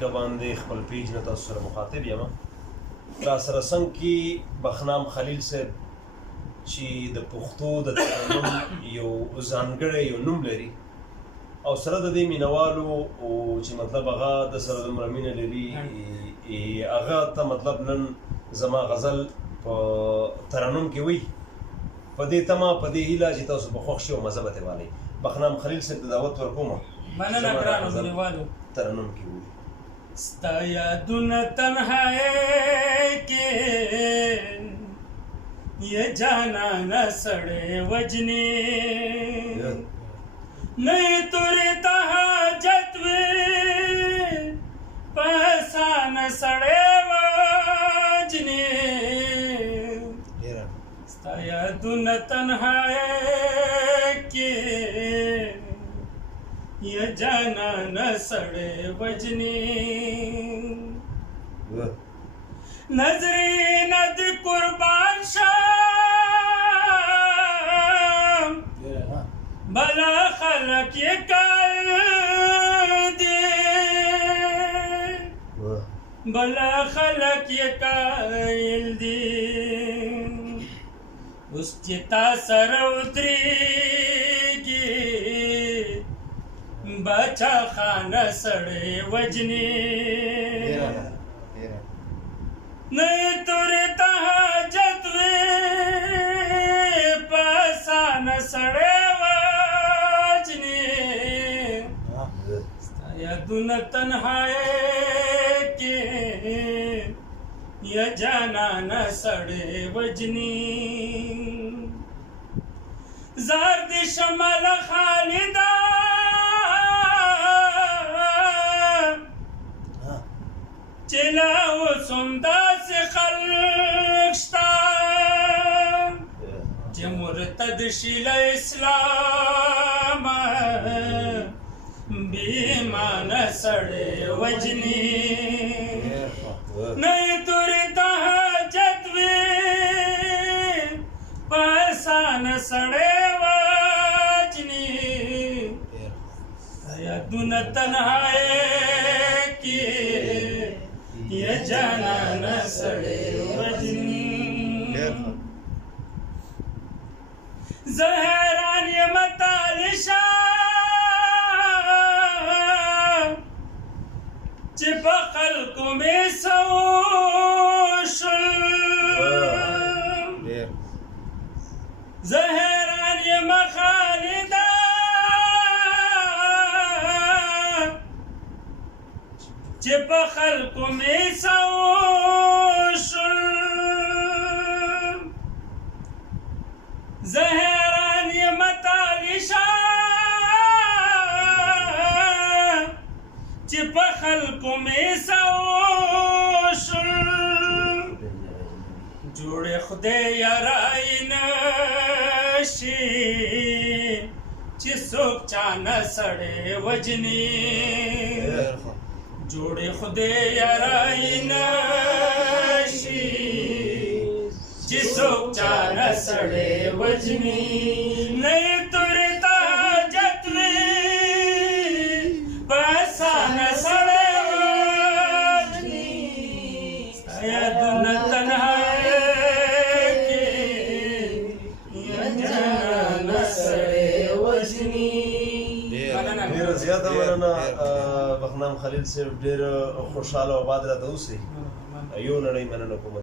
طریقه باندې خپل پیج نه تاسو سره مخاطب یم. را سره څنګ کې بخنام خلیل صاحب چې د پښتو د ترنم یو ځانګړی یو نوم لري او سره د دې مینوالو چې مطلب هغه د سره دومره مینه لري هغه ته مطلب نن زما غزل په ترنم کې وي په دې تمه په دې هیله چې تاسو په خوښ شي او مزه به ترې والئ. بخنام خلیل صاحب ته دعوت ورکوم مننه ګرانو مینوالو. ترنم کې وي ستا یادونه تنهایی کې یہ جانانا سڑے وجنی نہیں توری تحاجت وی پسان سڑے وجنی ستا یادون تنہائی کی یہ جانانا سڑے وجنی نظری ند قربان شام بلا خلق یہ قائل دی بلا خلق یہ قائل دی اس چتا سر اتری گی بچا خانہ سڑے وجنی نہیں توری تحاجت وی پسان سڑے وجنی یادون تنہائی کی یہ جانانا سڑے وجنی زرد شمال خالدہ چلاو سمدا سے خلق شتا چه مرتد شیل اسلام بیمان سڑے وجنی نہیں توری تحاجت وی پسان سڑے وجنی یادون تنہائی کی یہ جانانا سڑے وجنی زہران یہ متالشا چپ خلق میں سوشل زہران یہ مخالدہ چپ خلق میں سوشل زہران یہ متالشا چپ خلق میں سوشل جوڑے خدے یارائی نشی چی سوک چانا سڑے وجنی جوڑے خدے یارائی نشی جسوک چانا سڑے وجنی نہیں توری تحاجت وی پسان سڑے وجنی یادون تنہائی کی یہ جانانا سڑے وجنی. ډېره زیاته مننه بخنام خلیل صاحب، ډېر خوشحاله او آباد راته اوسئ. یو نړۍ مننه کوم.